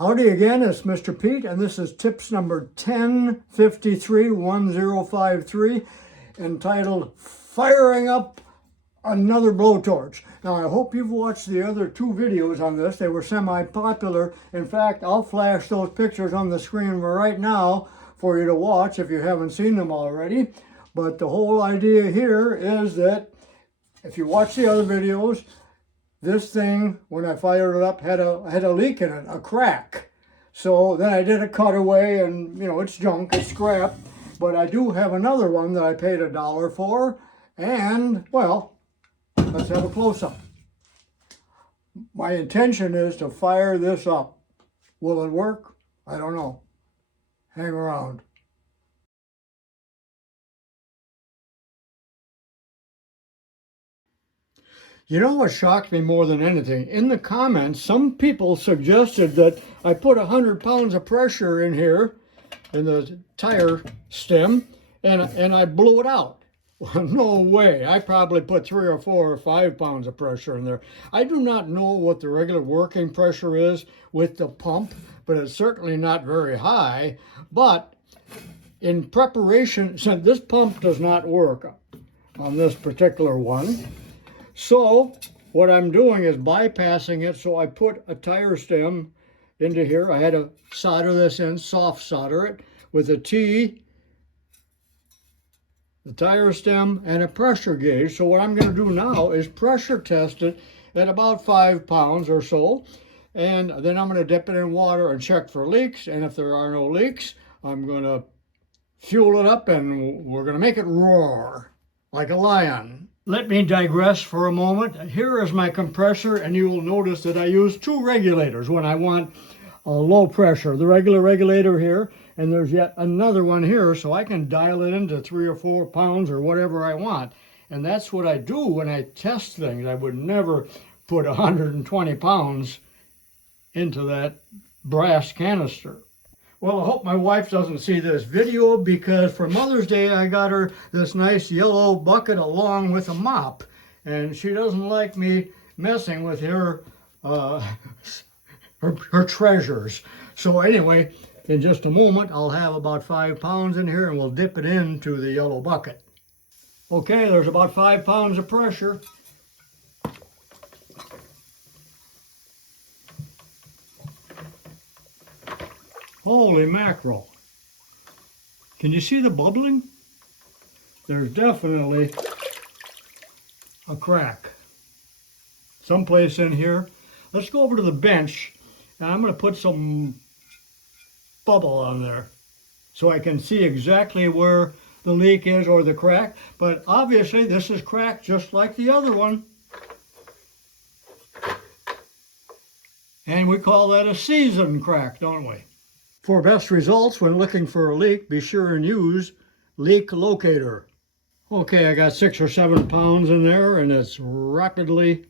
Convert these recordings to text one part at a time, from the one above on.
Howdy again, it's Mr. Pete, and this is tips number 10531053, entitled Firing Up Another Blowtorch. Now, I hope you've watched the other two videos on this. They were semi-popular. In fact, I'll flash those pictures on the screen right now for you to watch if you haven't seen them already. But the whole idea here is that if you watch the other videos, this thing, when I fired it up, had a leak in it, a crack. So then I did a cutaway, and you know, it's junk, it's scrap. But I do have another one that I paid $1 for, and well, let's have a close-up. My intention is to fire this up. Will it work? I don't know. Hang around. You know what shocked me more than anything? In the comments, some people suggested that I put 100 pounds of pressure in here, in the tire stem, and I blew it out. Well, no way. I probably put 3 or 4 or 5 pounds of pressure in there. I do not know what the regular working pressure is with the pump, but it's certainly not very high. But in preparation, since this pump does not work on this particular one, so what I'm doing is bypassing it. So I put a tire stem into here. I had to solder this in, soft solder it with a T, the tire stem, and a pressure gauge. So what I'm going to do now is pressure test it at about 5 pounds or so. And then I'm going to dip it in water and check for leaks. And if there are no leaks, I'm going to fuel it up and we're going to make it roar like a lion. Let me digress for a moment. Here is my compressor, and you will notice that I use 2 regulators when I want a low pressure. The regular regulator here, and there's yet another one here, so I can dial it into 3 or 4 pounds or whatever I want. And that's what I do when I test things. I would never put 120 pounds into that brass canister. Well, I hope my wife doesn't see this video, because for Mother's Day I got her this nice yellow bucket along with a mop, and she doesn't like me messing with her treasures. So anyway, in just a moment I'll have about 5 pounds in here, and we'll dip it into the yellow bucket. Okay, there's about 5 pounds of pressure. Holy mackerel. Can you see the bubbling? There's definitely a crack someplace in here. Let's go over to the bench, and I'm going to put some bubble on there so I can see exactly where the leak is or the crack. But obviously this is cracked just like the other one. And we call that a season crack, don't we? For best results when looking for a leak, be sure and use leak locator. Okay, I got 6 or 7 pounds in there, and it's rapidly,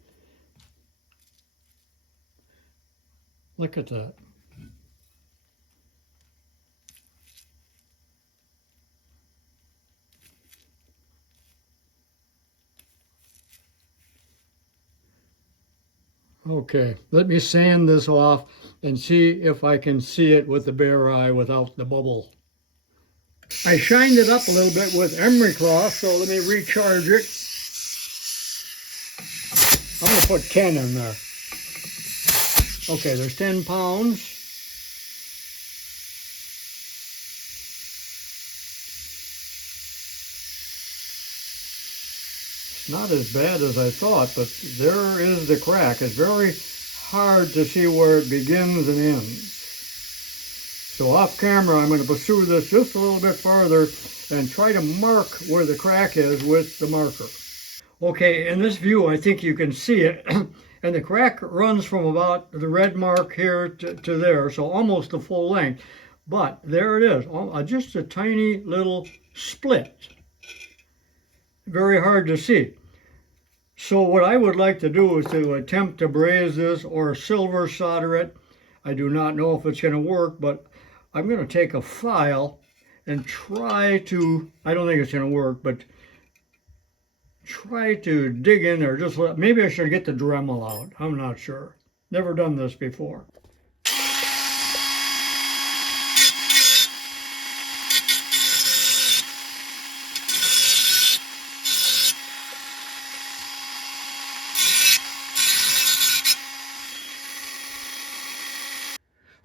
look at that. Okay, let me sand this off and see if I can see it with the bare eye without the bubble. I shined it up a little bit with emery cloth, so let me recharge it. I'm going to put 10 in there. Okay, there's 10 pounds. Not as bad as I thought, but there is the crack. It's very hard to see where it begins and ends. So off camera, I'm going to pursue this just a little bit farther and try to mark where the crack is with the marker. Okay, in this view, I think you can see it. And the crack runs from about the red mark here to there, so almost the full length. But there it is, just a tiny little split. Very hard to see. So what I would like to do is to attempt to braze this or silver solder it. I do not know if it's going to work, but I'm going to take a file and try to, I don't think it's going to work, but try to dig in there. Maybe I should get the Dremel out. I'm not sure. Never done this before.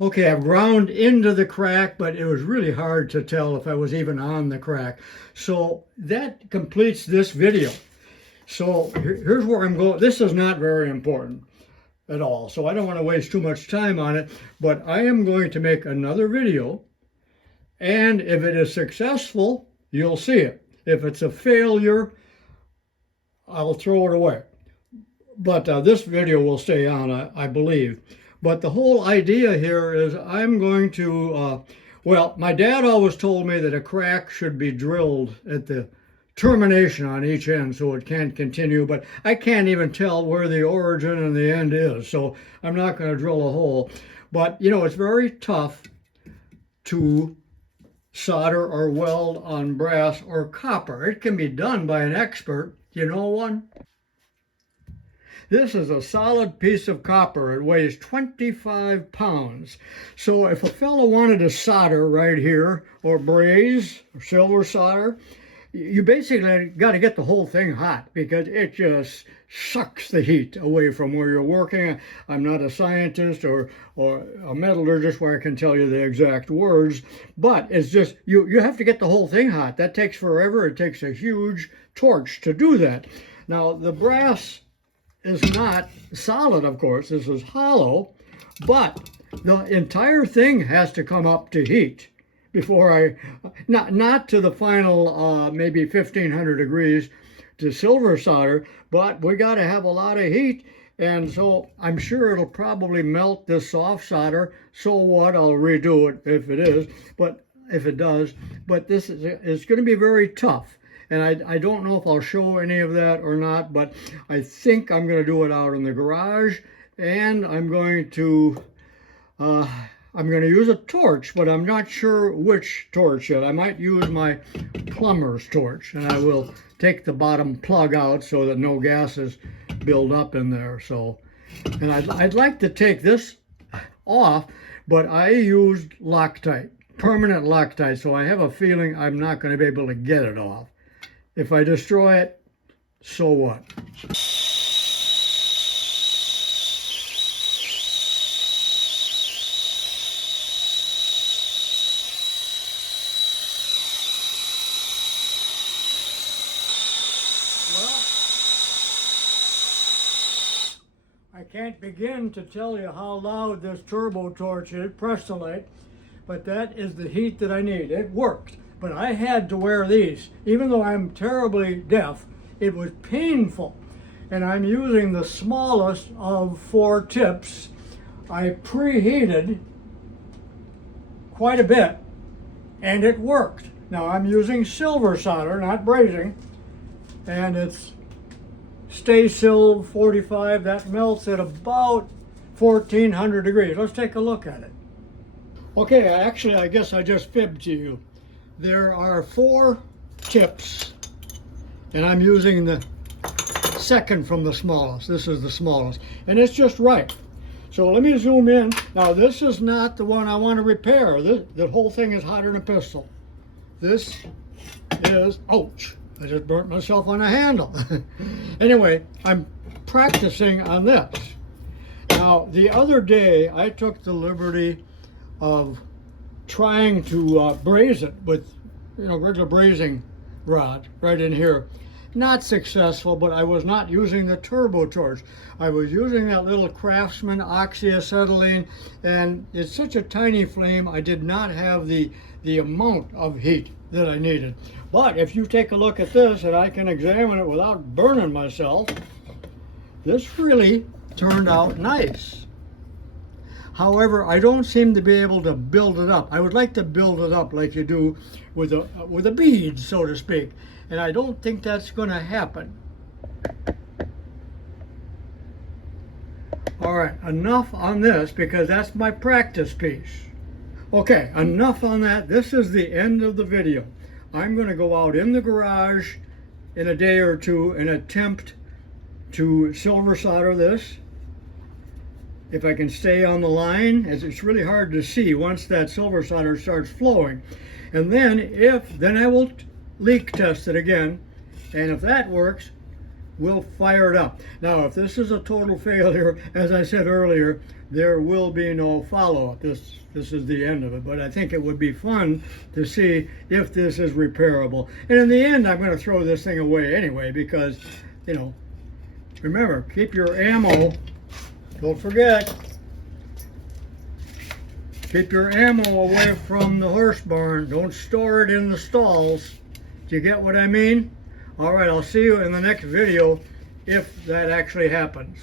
Okay, I've ground into the crack, but it was really hard to tell if I was even on the crack. So that completes this video. So here's where I'm going. This is not very important at all, so I don't want to waste too much time on it, but I am going to make another video, and if it is successful, you'll see it. If it's a failure, I'll throw it away. But this video will stay on, I believe. But the whole idea here is I'm going to, well, my dad always told me that a crack should be drilled at the termination on each end so it can't continue, but I can't even tell where the origin and the end is, so I'm not going to drill a hole. But, you know, it's very tough to solder or weld on brass or copper. It can be done by an expert. You know one? This is a solid piece of copper. It weighs 25 pounds. So if a fellow wanted to solder right here, or braze, or silver solder, you basically got to get the whole thing hot because it just sucks the heat away from where you're working. I'm not a scientist or a metallurgist where I can tell you the exact words, but it's just, you have to get the whole thing hot. That takes forever. It takes a huge torch to do that. Now, the brass is not solid, of course. This is hollow, but the entire thing has to come up to heat before not to the final maybe 1500 degrees to silver solder, but we got to have a lot of heat, and so I'm sure it'll probably melt this soft solder. So what, I'll redo it if it is, but if it does, but this is, it's going to be very tough. And I don't know if I'll show any of that or not, but I think I'm going to do it out in the garage, and I'm going to use a torch, but I'm not sure which torch yet. I might use my plumber's torch, and I will take the bottom plug out so that no gases build up in there. So, and I'd like to take this off, but I used Loctite, permanent Loctite, so I have a feeling I'm not going to be able to get it off. If I destroy it, so what? Well, I can't begin to tell you how loud this turbo torch is, press the light, but that is the heat that I need. It worked. But I had to wear these. Even though I'm terribly deaf, it was painful. And I'm using the smallest of 4 tips. I preheated quite a bit, and it worked. Now I'm using silver solder, not brazing, and it's Stay-Sil 45. That melts at about 1400 degrees. Let's take a look at it. Okay, actually, I guess I just fibbed to you. There are 4 tips, and I'm using the second from the smallest. This is the smallest, and it's just right. So let me zoom in. Now, this is not the one I want to repair. The whole thing is hotter than a pistol. This is, ouch, I just burnt myself on a handle. Anyway, I'm practicing on this. Now, the other day, I took the liberty of trying to braze it with, you know, regular brazing rod right in here. Not successful, but I was not using the turbo torch. I was using that little Craftsman oxyacetylene, and it's such a tiny flame, I did not have the amount of heat that I needed. But if you take a look at this, and I can examine it without burning myself, this really turned out nice. However, I don't seem to be able to build it up. I would like to build it up like you do with a bead, so to speak. And I don't think that's going to happen. All right, enough on this because that's my practice piece. Okay, enough on that. This is the end of the video. I'm going to go out in the garage in a day or two and attempt to silver solder this. If I can stay on the line, as it's really hard to see once that silver solder starts flowing. And then I will leak test it again, and if that works, we'll fire it up. Now, if this is a total failure, as I said earlier, there will be no follow-up. This is the end of it. But I think it would be fun to see if this is repairable. And in the end, I'm going to throw this thing away anyway because, you know, remember, keep your ammo. Don't forget. Keep your ammo away from the horse barn. Don't store it in the stalls. Do you get what I mean? All right, I'll see you in the next video if that actually happens.